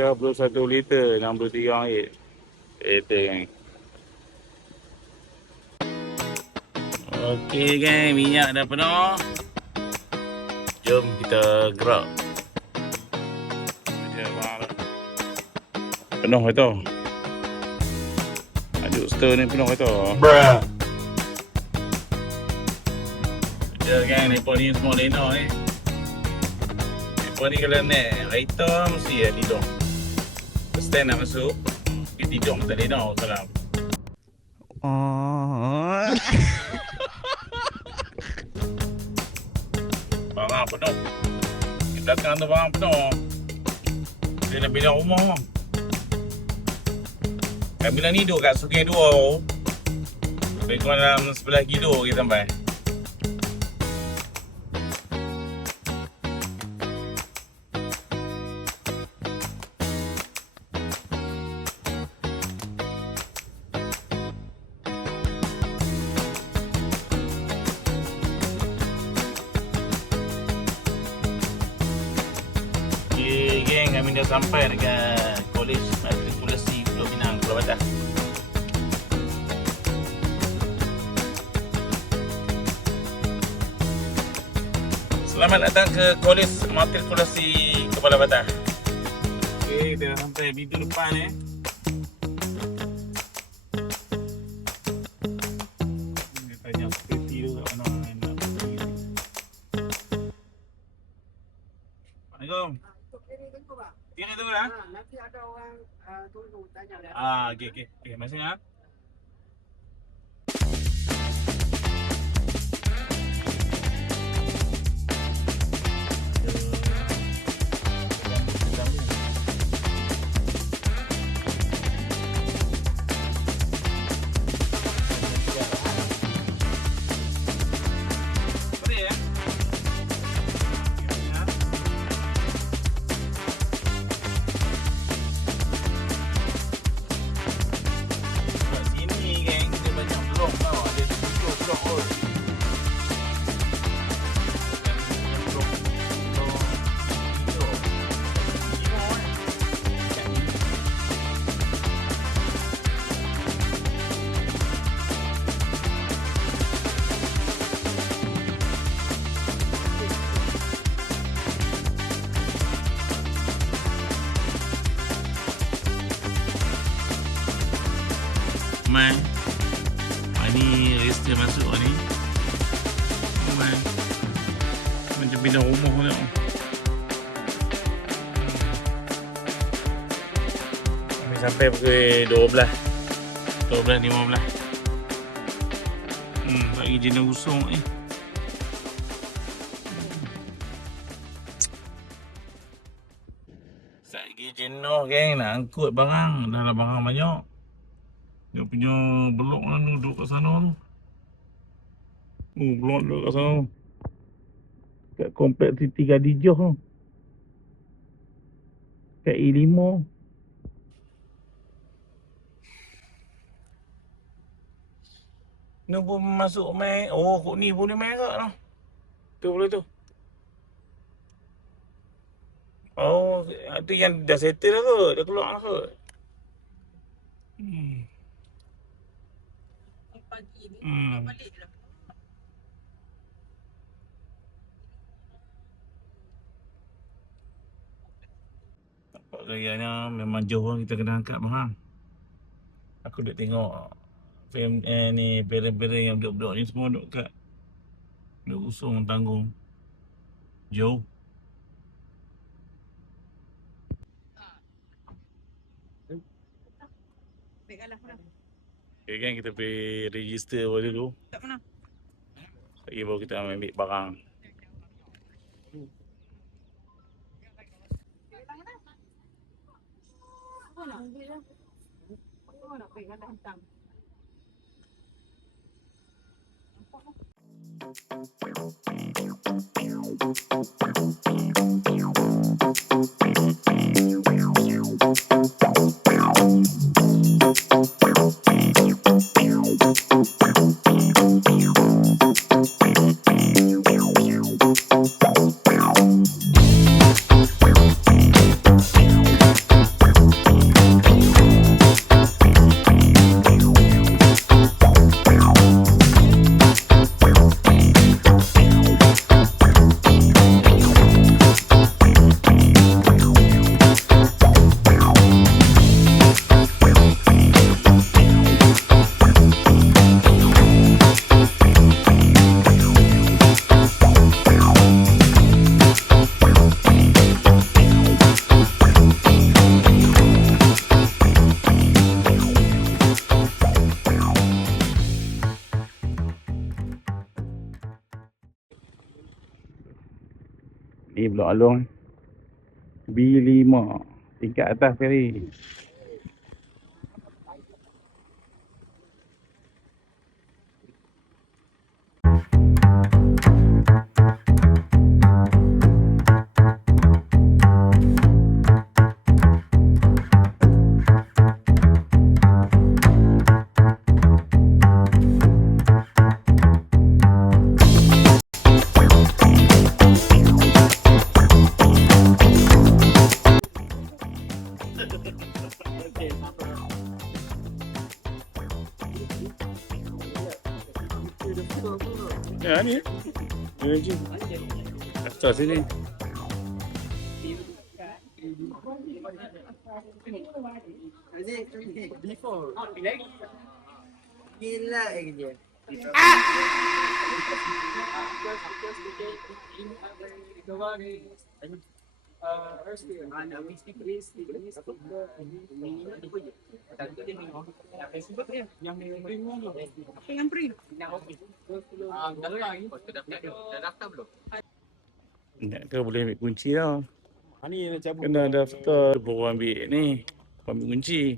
31 liter, RM63. Liter kan. Okey gang, minyak dah penuh. Jom kita gerak. Penuh itu. Aduk stir ni penuh itu. Bruh. Ya gang, mereka ni semua lena ni. Mereka ni kalau naik kereta mesti tidur. Stand nak masuk, dia tidur tak lena kalau. Barang penuh. Di belakang tu barang penuh. Dia nak pindah rumah. Kami ni duduk kat Sungai Dua. Lebih kurang dalam sebelah kilo kita sampai. Okay, geng, kami dah sampai dekat Kolej Matrikulasi Pulau Pinang, Pulau Badah. Selamat datang ke Kolej Matrikulasi Kepala Badah. Okay, dah sampai pintu depan ni. Dia tanya security tu kat mana nak pergi. Assalamualaikum. Kira tu lah. Nanti ada orang tunggu tanya dia. Okey. Okey, masih ah. Man, ni register masuk ni. Man, macam pindah rumah ni. Kami sampai pukul 12.15. Bagi jenis usung ni. Lagi jenuh geng, nak angkut barang. Dah ada barang banyak. Dia punya blok lah duduk kat sana tu. Blok duduk kat sana. Kat kompleks Siti Khadijah tu. Kat E5. Ni pun masuk main. Oh, kok ni boleh main kat tu. Tu boleh tu. Oh, tu yang dah settle dah kot. Dah keluar lah kot. Pagi ni balik dah. Nampak gayanya memang jauh kita kena angkat bang. Aku duk tengok film ni parent-parent yang budak-budak ni semua duk kat duk usung tanggung. Jauh. Okay kan, kita pergi register dulu. Kat mana? Lagi baru kita ambil barang. Nak pergi kat hutang. Ni Blok Along B5 tingkat atas sekali. Ya ni. Ni je. Atas sini. Gila dia. Nak ke boleh ambil kunci tau. Kena daftar baru ambil ni. Ambil kunci.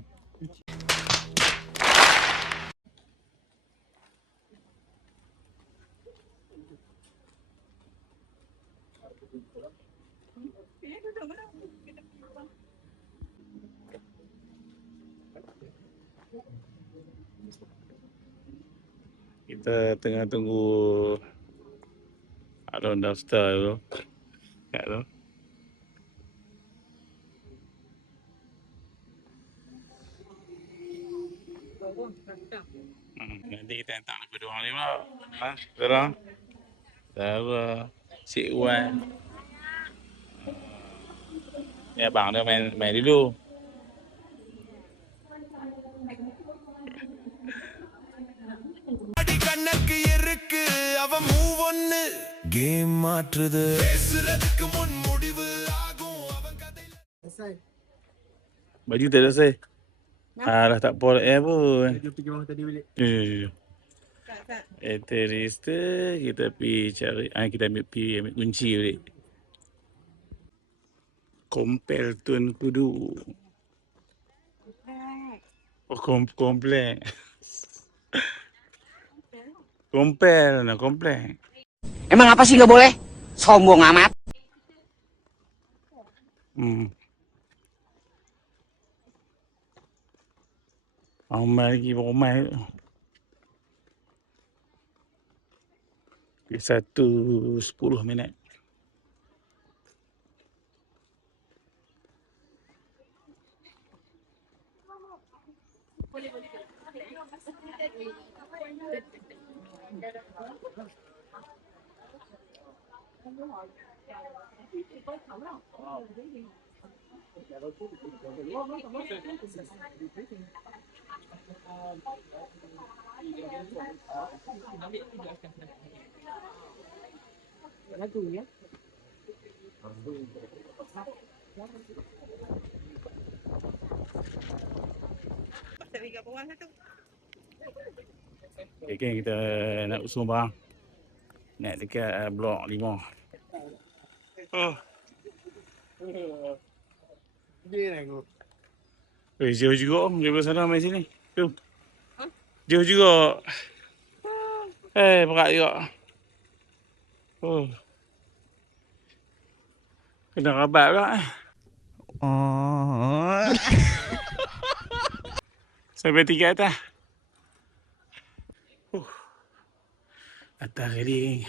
Kita tengah tunggu Alon daftar tu. Kat tu. Nanti kita hantar lebih dua orang ni pula. Ha? Sekarang? Sarah, Cik Wan. Ni abang dia main dulu. கணக்கு இருக்கு அவன் மூவ் ஒன்னு கேம் மாற்றுது பேசுறதுக்கு முன் முடிவு ஆகும் அவன் கதையில Selesai. Baju tak selesai. Dah tak pour air pun. Kita pergi bawah tadi balik. Jom. Register, kita pergi cari, kita ambil kunci balik. Kompel Tun Kudu. Oh, komplek. Kompel, komplek. Emang apa sih nggak boleh? Sombong amat. Ramai lagi, ramai. 1:10 minit. Okay, kita nak usung barang. Naik dekat blok 5. Oh. Dia aku. Jauh juga daripada sana main sini. Jom. Jauh juga. Berat juga. Oh. Kena rabat pula. Oh. Sampai 3 atas. Atas kali.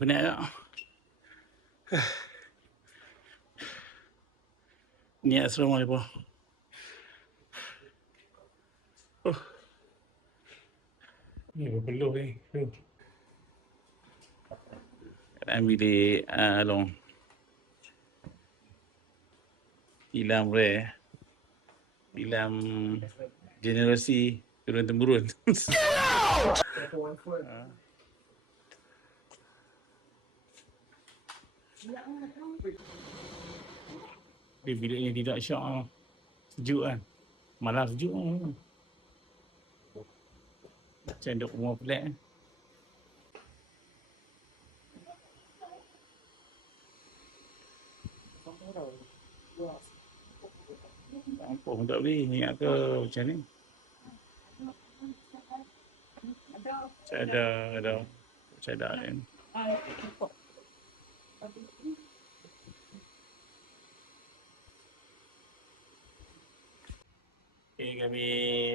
Penat tak? Ni asrama mereka. Oh. Ni berpeluh ni. Ambil di Along. Ilham rare. Ilham generasi turun-temurun. Bilik ni tidak syok. Sejuk kan. Malah sejuk kan. Macam duduk rumah pelik kan. ni? Ingat ke macam ni? Ada. Macam ada kan? Okay, kami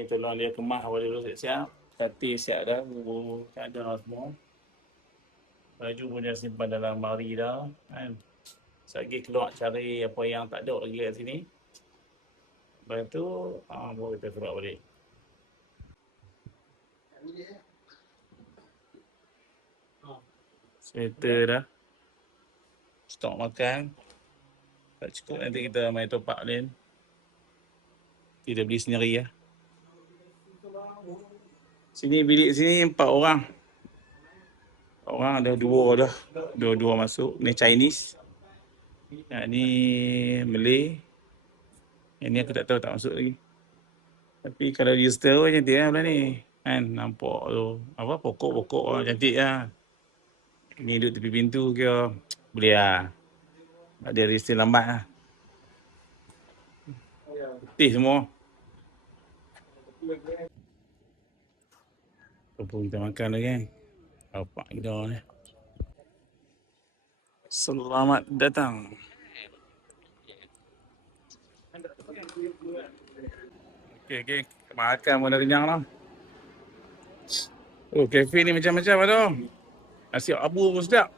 tolong dia kemas awal dulu siap-siap. Katil siap dah, bubur ada semua. Baju pun dah simpan dalam mari dah. Kan? Lagi keluar cari apa yang tak ada lagi kat sini. Lepas tu, baru kita keluar balik. Sweater dah. Stok makan. Tak cukup nanti kita main top up lain. Kita beli sendiri lah. Sini bilik sini 4 orang. Orang ada 2 dah. 2 masuk. Ni Chinese. Yang ni Malay. Yang ni aku tak tahu tak masuk lagi. Tapi kalau register pun cantik lah bulan ni. Kan nampak tu. Apa pokok-pokok lah cantik lah. Ni duduk tepi pintu kira boleh lah. Ada register lambat lah. Putih semua. Apa kita makan lagi kan? Apa kita ni? Selamat datang. Okay. Makan pun dah kenyang lah. Oh, kafe ni macam-macam lah tu. Nasi abu pun sedap.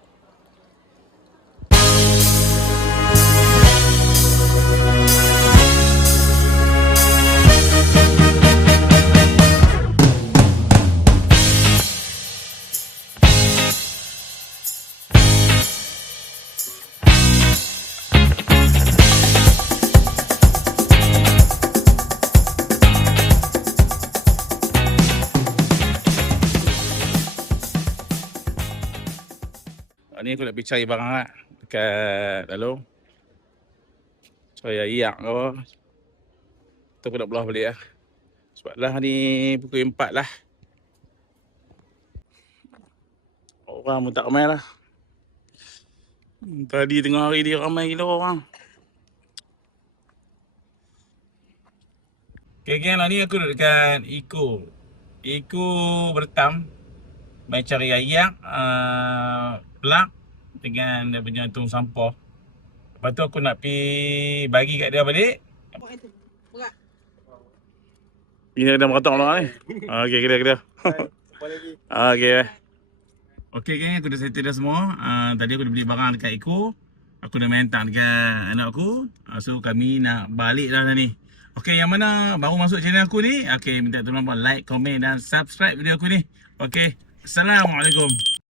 Ni aku nak pergi cari barang lah dekat lalu. Cari ayak ke apa. Tu aku nak belah balik lah. Sebab lah ni pukul 4 lah. Orang pun tak ramai lah. Tadi tengah hari dia ramai gila orang. Okay, lah ni aku duduk dekat Eco Bertam. Main cari ayak, plug dengan dia punya tong sampah. Lepas tu aku nak pergi bagi kat dia balik. Ini ada meratok orang ni. Okey, kita. Okey. Okey geng, aku dah settle dah semua. Tadi aku dah beli barang dekat Eco. Aku dah main hantar dekat anak aku. So kami nak balik dah ni. Okey, yang mana baru masuk channel aku ni, okey, minta tolong buat like, komen dan subscribe video aku ni. Okey. Assalamualaikum.